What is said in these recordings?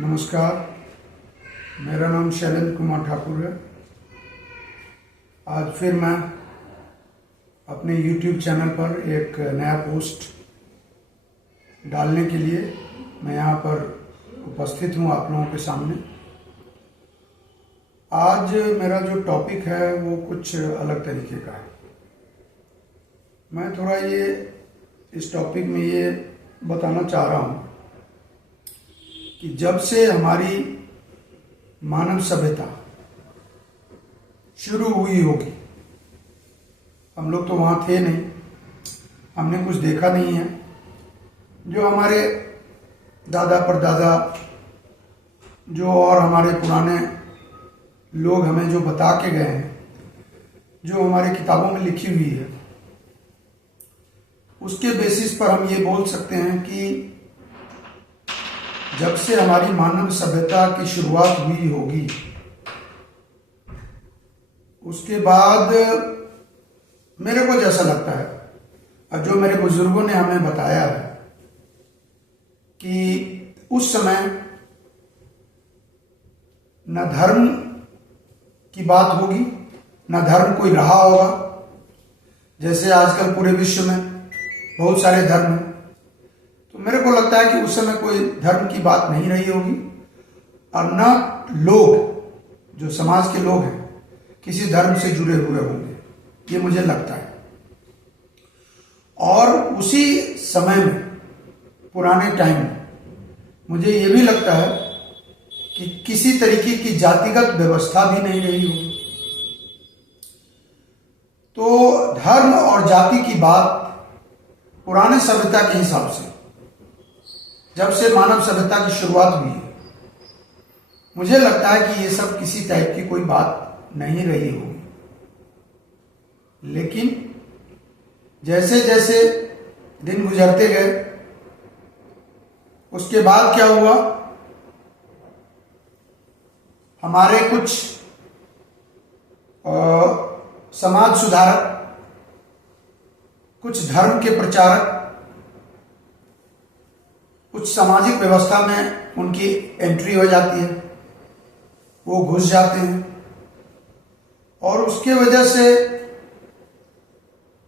नमस्कार, मेरा नाम शैलेंद्र कुमार ठाकुर है। आज फिर मैं अपने YouTube चैनल पर एक नया पोस्ट डालने के लिए मैं यहाँ पर उपस्थित हूँ आप लोगों के सामने। आज मेरा जो टॉपिक है वो कुछ अलग तरीके का है। मैं थोड़ा इस टॉपिक में ये बताना चाह रहा हूँ कि जब से हमारी मानव सभ्यता शुरू हुई होगी, हम लोग तो वहाँ थे नहीं, हमने कुछ देखा नहीं है। जो हमारे दादा परदादा जो और हमारे पुराने लोग हमें जो बता के गए हैं, जो हमारे किताबों में लिखी हुई है, उसके बेसिस पर हम ये बोल सकते हैं कि जब से हमारी मानव सभ्यता की शुरुआत हुई होगी, उसके बाद मेरे को जैसा लगता है और जो मेरे बुजुर्गों ने हमें बताया है कि उस समय न धर्म की बात होगी, न धर्म कोई रहा होगा। जैसे आजकल पूरे विश्व में बहुत सारे धर्म हैं, तो मेरे को लगता है कि उस समय कोई धर्म की बात नहीं रही होगी और न लोग, जो समाज के लोग हैं, किसी धर्म से जुड़े हुए होंगे, ये मुझे लगता है। और उसी समय में, पुराने टाइम में, मुझे ये भी लगता है कि किसी तरीके की जातिगत व्यवस्था भी नहीं रही होगी। तो धर्म और जाति की बात पुराने सभ्यता के हिसाब से, जब से मानव सभ्यता की शुरुआत हुई है, मुझे लगता है कि ये सब किसी टाइप की कोई बात नहीं रही होगी। लेकिन जैसे जैसे दिन गुजरते गए, उसके बाद क्या हुआ, हमारे कुछ समाज सुधारक, कुछ धर्म के प्रचारक, कुछ सामाजिक व्यवस्था में उनकी एंट्री हो जाती है, वो घुस जाते हैं और उसके वजह से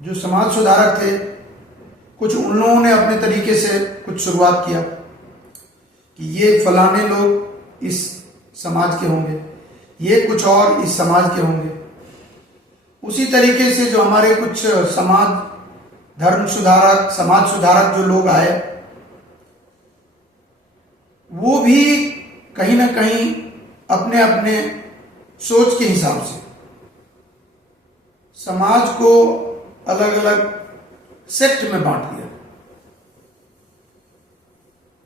जो समाज सुधारक थे, कुछ उन लोगों ने अपने तरीके से कुछ शुरुआत किया कि ये फलाने लोग इस समाज के होंगे, ये कुछ और इस समाज के होंगे। उसी तरीके से जो हमारे कुछ धर्म सुधारक, समाज सुधारक जो लोग आए, वो भी कहीं ना कहीं अपने अपने सोच के हिसाब से समाज को अलग अलग सेक्ट में बांट दिया।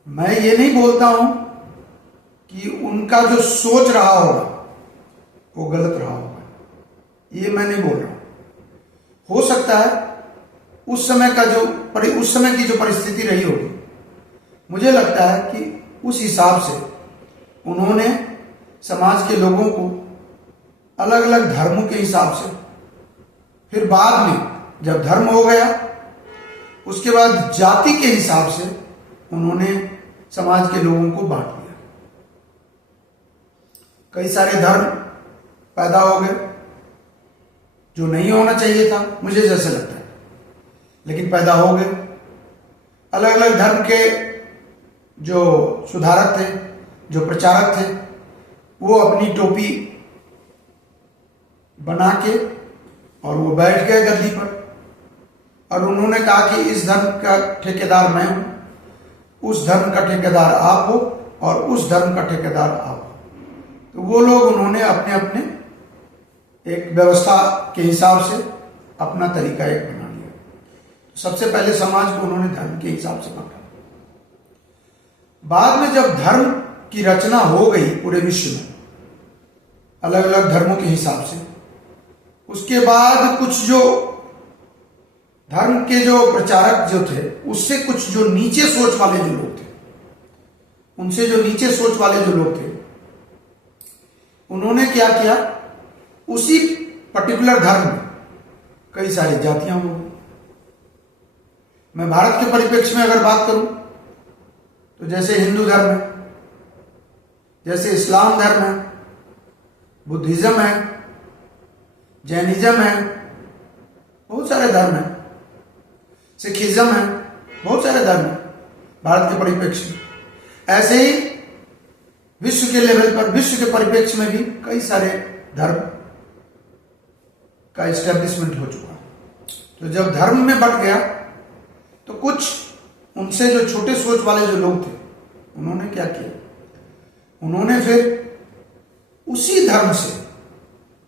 मैं ये नहीं बोलता हूं कि उनका जो सोच रहा होगा वो गलत रहा होगा, ये मैं नहीं बोल रहा हूं। हो सकता है उस समय की जो परिस्थिति रही होगी, मुझे लगता है कि उस हिसाब से उन्होंने समाज के लोगों को अलग अलग धर्मों के हिसाब से, फिर बाद में जब धर्म हो गया, उसके बाद जाति के हिसाब से उन्होंने समाज के लोगों को बांट दिया। कई सारे धर्म पैदा हो गए जो नहीं होना चाहिए था, मुझे जैसे लगता है, लेकिन पैदा हो गए। अलग अलग धर्म के जो सुधारक थे, जो प्रचारक थे, वो अपनी टोपी बना के और वो बैठ गए गद्दी पर और उन्होंने कहा कि इस धर्म का ठेकेदार मैं हूं, उस धर्म का ठेकेदार आप हो और उस धर्म का ठेकेदार आप हो। तो वो लोग उन्होंने अपने अपने एक व्यवस्था के हिसाब से अपना तरीका एक बना लिया। तो सबसे पहले समाज को उन्होंने धर्म के हिसाब से पकड़ा। बाद में जब धर्म की रचना हो गई पूरे विश्व में अलग अलग धर्मों के हिसाब से, उसके बाद कुछ जो धर्म के जो प्रचारक जो थे, उससे कुछ जो नीचे सोच वाले जो लोग थे, उनसे जो नीचे सोच वाले जो लोग थे, उन्होंने क्या किया, उसी पर्टिकुलर धर्म में कई सारी जातियां हो गई। मैं भारत के परिप्रेक्ष्य में अगर बात करूं तो जैसे हिंदू धर्म है, जैसे इस्लाम धर्म है, बुद्धिज्म है, जैनिज्म है, बहुत सारे धर्म है, सिखिज्म है, बहुत सारे धर्म है भारत के परिप्रेक्ष्य में। ऐसे ही विश्व के लेवल पर, विश्व के परिप्रेक्ष्य में भी कई सारे धर्म का एस्टेब्लिशमेंट हो चुका। तो जब धर्म में बढ़ गया तो कुछ उनसे जो छोटे सोच वाले जो लोग थे, उन्होंने क्या किया, उन्होंने फिर उसी धर्म से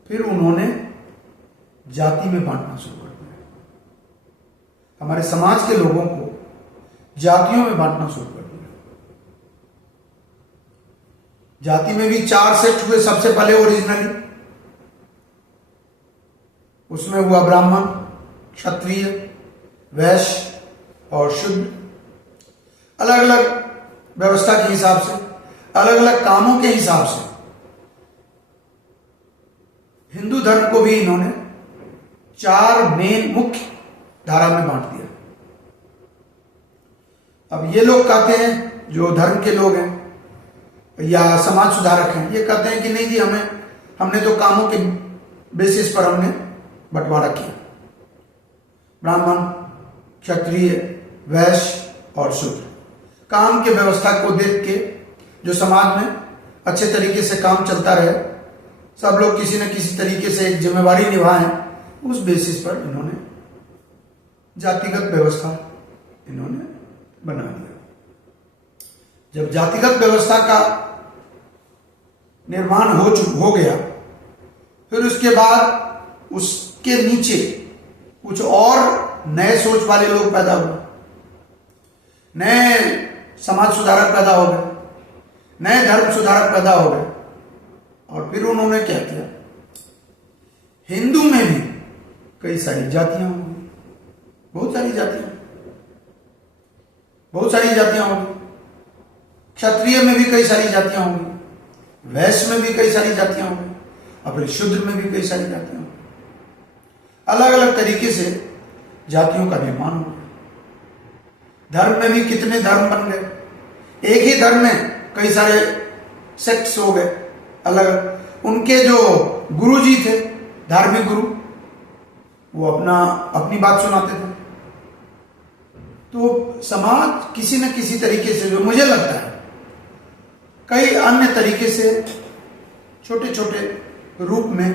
फिर उन्होंने जाति में बांटना शुरू कर दिया। हमारे समाज के लोगों को जातियों में बांटना शुरू कर दिया। जाति में भी 4 सेक्ट हुए सबसे पहले ओरिजिनली। उसमें हुआ ब्राह्मण, क्षत्रिय, वैश्य और शूद्र। अलग अलग व्यवस्था के हिसाब से, अलग अलग कामों के हिसाब से हिंदू धर्म को भी इन्होंने 4 मेन मुख्य धारा में बांट दिया। अब ये लोग कहते हैं, जो धर्म के लोग हैं या समाज सुधारक हैं, ये कहते हैं कि नहीं जी, हमने तो कामों के बेसिस पर हमने बंटवारा किया। ब्राह्मण, क्षत्रिय, वैश्य और शूद्र। काम की व्यवस्था को देख के जो समाज में अच्छे तरीके से काम चलता रहे, सब लोग किसी न किसी तरीके से एक जिम्मेवारी निभाएं, उस बेसिस पर इन्होंने जातिगत व्यवस्था इन्होंने बना दिया। जब जातिगत व्यवस्था का निर्माण हो गया, फिर उसके बाद उसके नीचे कुछ और नए सोच वाले लोग पैदा हुए, नए समाज सुधारक पैदा हो गए, नए धर्म सुधारक पैदा हो गए। और फिर उन्होंने क्या किया, हिंदू में भी कई सारी जातियां होंगी, बहुत सारी जातियां होंगी। क्षत्रिय में भी कई सारी जातियां होंगी, वैश्य में भी कई सारी जातियां होंगी, और फिर शूद्र में भी कई सारी जातियां होंगी। अलग अलग तरीके से जातियों का निर्माण हो गया। धर्म में भी कितने धर्म बन गए, एक ही धर्म में कई सारे सेक्ट्स हो गए अलग। उनके जो गुरु जी थे, धार्मिक गुरु, वो अपनी बात सुनाते थे। तो समाज किसी न किसी तरीके से, जो मुझे लगता है कई अन्य तरीके से छोटे छोटे रूप में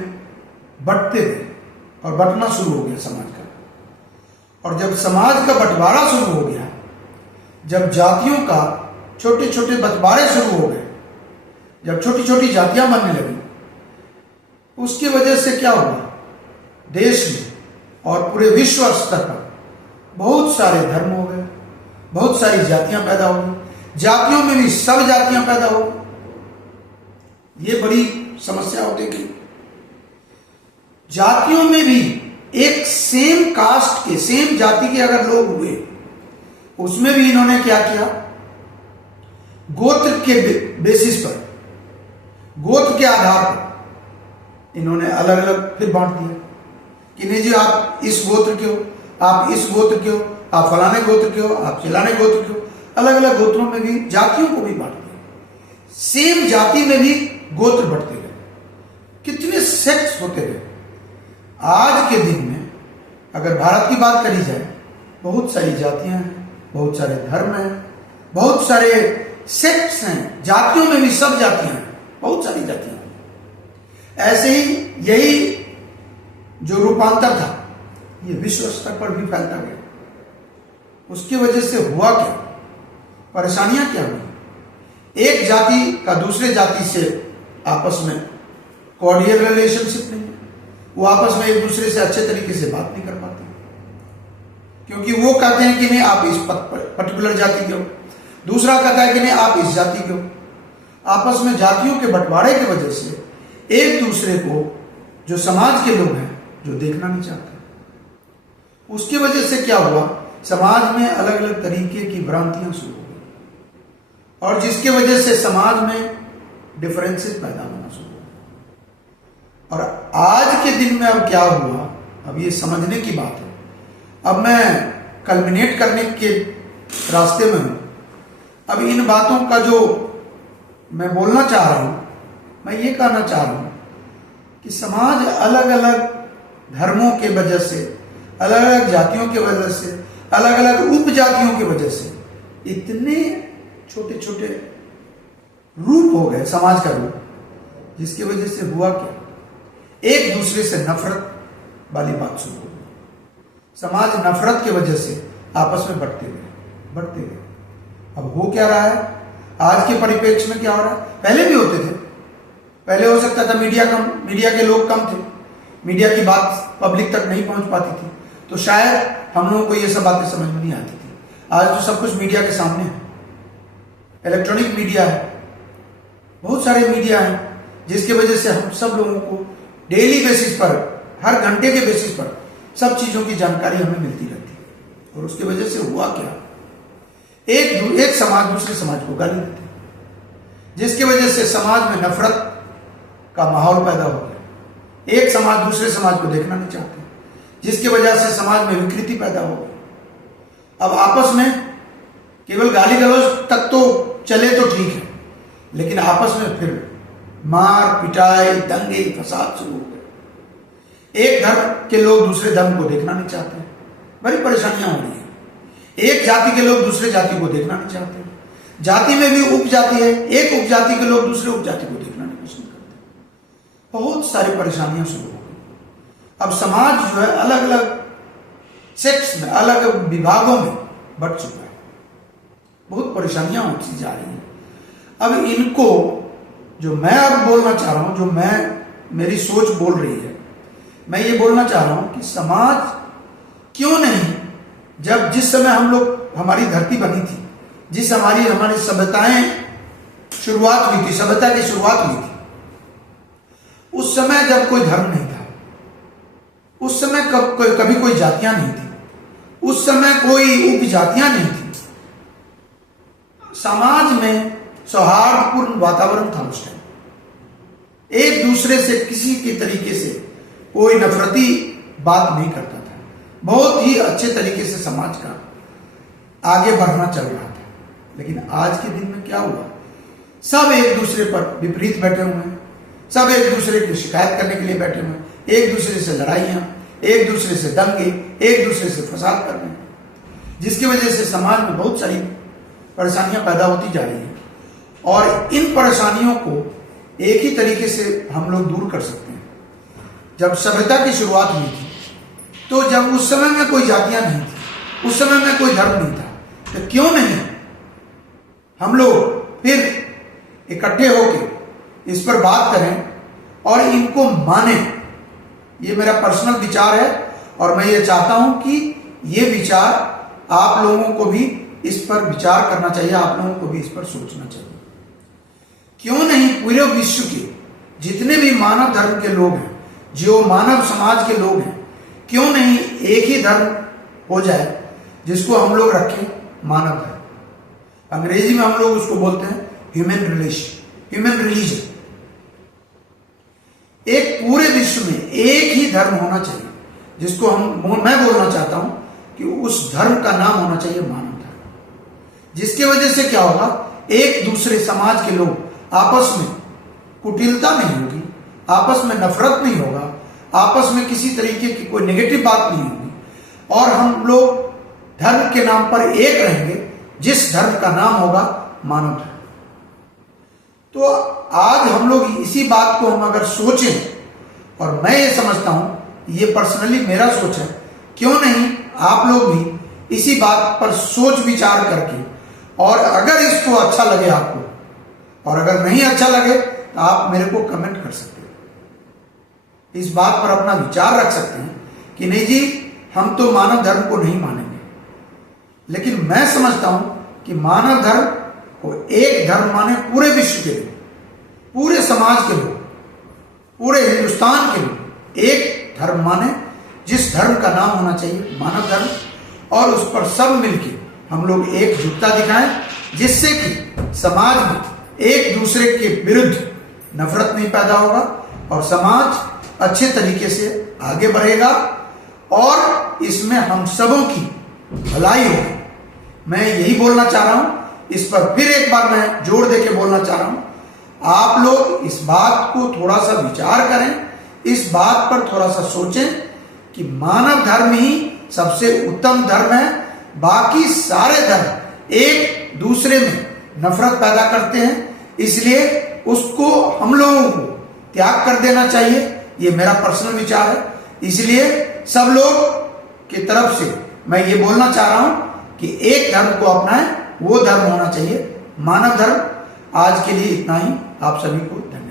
बंटते थे और बंटना शुरू हो गया समाज का। और जब समाज का बंटवारा शुरू हो गया, जब जातियों का छोटे छोटे बंटवारे शुरू हो गए, जब छोटी छोटी जातियां बनने लगी, उसकी वजह से क्या हुआ, देश में और पूरे विश्व स्तर पर बहुत सारे धर्म हो गए, बहुत सारी जातियां पैदा हो गई। जातियों में भी सब जातियां पैदा हो गई। ये बड़ी समस्या होती थी। जातियों में भी एक सेम कास्ट के, सेम जाति के अगर लोग हुए, उसमें भी इन्होंने क्या किया, गोत्र के बेसिस पर, गोत्र के आधार पर इन्होंने अलग अलग फिर बांट दिया कि नहीं जी, आप इस गोत्र के हो, आप इस गोत्र के हो, आप फलाने गोत्र के हो, आप चिलाने गोत्र के हो। अलग अलग गोत्रों में भी जातियों को भी बांट दिया। सेम जाति में भी गोत्र बढ़ते गए, कितने सेक्ट्स होते गए। आज के दिन में अगर भारत की बात करी जाए, बहुत सारी जातियां हैं, बहुत सारे धर्म हैं, बहुत सारे सेक्ट्स हैं। जातियों में भी सब जातियां हैं, बहुत सारी जातियां हैं। ऐसे ही यही जो रूपांतर था, ये विश्व स्तर पर भी फैलता गया। उसकी वजह से हुआ क्या, परेशानियां क्या हुई। एक जाति का दूसरे जाति से आपस में कॉर्डियल रिलेशनशिप नहीं है, वो आपस में एक दूसरे से अच्छे तरीके से बात नहीं कर पाते, क्योंकि वो कहते हैं कि नहीं आप इस पर्टिकुलर जाति के हो, दूसरा कहता है कि नहीं आप इस जाति के हो। आपस में जातियों के बंटवारे की वजह से एक दूसरे को, जो समाज के लोग हैं, जो देखना नहीं चाहते, उसकी वजह से क्या हुआ, समाज में अलग अलग तरीके की भ्रांतियां शुरू हो गई, और जिसके वजह से समाज में डिफरेंसेस पैदा होना शुरू हो। और आज के दिन में अब क्या हुआ, अब ये समझने की बात है। अब मैं कल्मिनेट करने के रास्ते में हूं। अब इन बातों का जो मैं बोलना चाह रहा हूं, मैं ये कहना चाह रहा हूं कि समाज अलग अलग धर्मों के वजह से, अलग अलग जातियों के वजह से, अलग अलग उपजातियों की वजह से इतने छोटे छोटे रूप हो गए समाज का रूप, जिसकी वजह से हुआ क्या, एक दूसरे से नफरत वाली बात शुरू हो गई। समाज नफरत की वजह से आपस में बढ़ते गए। अब हो क्या रहा है, आज के परिप्रेक्ष्य में क्या हो रहा है, पहले भी होते थे। पहले हो सकता था मीडिया के लोग कम थे, मीडिया की बात पब्लिक तक नहीं पहुंच पाती थी, तो शायद हम लोगों को ये सब बातें समझ में नहीं आती थी। आज तो सब कुछ मीडिया के सामने है, इलेक्ट्रॉनिक मीडिया है, बहुत सारे मीडिया हैं, जिसकी वजह से हम सब लोगों को डेली बेसिस पर, हर घंटे के बेसिस पर सब चीजों की जानकारी हमें मिलती रहती है। और उसकी वजह से हुआ क्या, एक समाज दूसरे समाज को गाली देते, जिसकी वजह से समाज में नफरत का माहौल पैदा हो गया। एक समाज दूसरे समाज को देखना नहीं चाहते, जिसकी वजह से समाज में विकृति पैदा हो गई। अब आपस में केवल गाली गलौज तक तो चले तो ठीक है, लेकिन आपस में फिर मार पिटाई, दंगे फसाद शुरू हो गए। एक धर्म के लोग दूसरे धर्म को देखना नहीं चाहते, बड़ी परेशानियां हो रही है। एक जाति के लोग दूसरे जाति को देखना नहीं चाहते, जाति में भी उपजाति है, एक उपजाति के लोग दूसरे उपजाति को देखना नहीं पसंद करते। बहुत सारी परेशानियां शुरू हो गई। अब समाज जो है अलग अलग सेक्स में, अलग विभागों में बट चुका है, बहुत परेशानियां होती जा रही हैं। अब इनको जो मैं अब बोलना चाह रहा हूं, जो मेरी सोच बोल रही है, मैं ये बोलना चाह रहा हूं कि समाज क्यों नहीं, जिस समय हम लोग, हमारी धरती बनी थी, हमारी सभ्यताएं शुरुआत हुई थी, सभ्यता की शुरुआत हुई थी, उस समय जब कोई धर्म नहीं था, उस समय कभी कोई जातियां नहीं थी, उस समय कोई उपजातियां नहीं थी, समाज में सौहार्दपूर्ण वातावरण था उस टाइम। एक दूसरे से किसी के तरीके से कोई नफरती बात नहीं करता था, बहुत ही अच्छे तरीके से समाज का आगे बढ़ना चल रहा था। लेकिन आज के दिन में क्या हुआ, सब एक दूसरे पर विपरीत बैठे हुए हैं, सब एक दूसरे की शिकायत करने के लिए बैठे हुए हैं, एक दूसरे से लड़ाइयां, एक दूसरे से दंगे, एक दूसरे से फसाद कर रहे हैं, जिसकी वजह से समाज में बहुत सारी परेशानियां पैदा होती जा रही हैं। और इन परेशानियों को एक ही तरीके से हम लोग दूर कर सकते हैं। जब सभ्यता की शुरुआत हुई थी, तो जब उस समय में कोई जातियां नहीं थी, उस समय में कोई धर्म नहीं था, तो क्यों नहीं हम लोग फिर इकट्ठे होकर इस पर बात करें और इनको माने। ये मेरा पर्सनल विचार है और मैं ये चाहता हूं कि ये विचार आप लोगों को भी इस पर विचार करना चाहिए, आप लोगों को भी इस पर सोचना चाहिए। क्यों नहीं पूरे विश्व के जितने भी मानव धर्म के लोग हैं, जो मानव समाज के लोग हैं, क्यों नहीं एक ही धर्म हो जाए जिसको हम लोग रखें मानव धर्म। अंग्रेजी में हम लोग उसको बोलते हैं ह्यूमन रिलीजन। एक पूरे विश्व में एक ही धर्म होना चाहिए, जिसको मैं बोलना चाहता हूं कि उस धर्म का नाम होना चाहिए मानव धर्म। जिसकी वजह से क्या होगा, एक दूसरे समाज के लोग आपस में कुटिलता नहीं होगी, आपस में नफरत नहीं होगा, आपस में किसी तरीके की कोई नेगेटिव बात नहीं होगी, और हम लोग धर्म के नाम पर एक रहेंगे, जिस धर्म का नाम होगा मानव धर्म। तो आज हम लोग इसी बात को हम अगर सोचें, और मैं ये समझता हूं, ये पर्सनली मेरा सोच है, क्यों नहीं आप लोग भी इसी बात पर सोच विचार करके, और अगर इसको अच्छा लगे आपको, और अगर नहीं अच्छा लगे तो आप मेरे को कमेंट कर सकते हैं, इस बात पर अपना विचार रख सकते हैं कि नहीं जी, हम तो मानव धर्म को नहीं मानेंगे। लेकिन मैं समझता हूं कि मानव धर्म को एक धर्म माने पूरे विश्व के लोग, पूरे समाज के लोग, पूरे हिंदुस्तान के लोग एक धर्म माने, जिस धर्म का नाम होना चाहिए मानव धर्म, और उस पर सब मिलके हम लोग एकजुटता दिखाएं, जिससे कि समाज में एक दूसरे के विरुद्ध नफरत नहीं पैदा होगा और समाज अच्छे तरीके से आगे बढ़ेगा, और इसमें हम सबों की भलाई होगी। मैं यही बोलना चाह रहा हूं, इस पर फिर एक बार मैं जोर देके बोलना चाह रहा हूं आप लोग इस बात को थोड़ा सा विचार करें, इस बात पर थोड़ा सा सोचें कि मानव धर्म ही सबसे उत्तम धर्म है। बाकी सारे धर्म एक दूसरे में नफरत पैदा करते हैं, इसलिए उसको हम लोगों को त्याग कर देना चाहिए। ये मेरा पर्सनल विचार है। इसलिए सब लोग की तरफ से मैं ये बोलना चाह रहा हूं कि एक धर्म को अपनाएं, वो धर्म होना चाहिए मानव धर्म। आज के लिए इतना ही। आप सभी को धन्यवाद।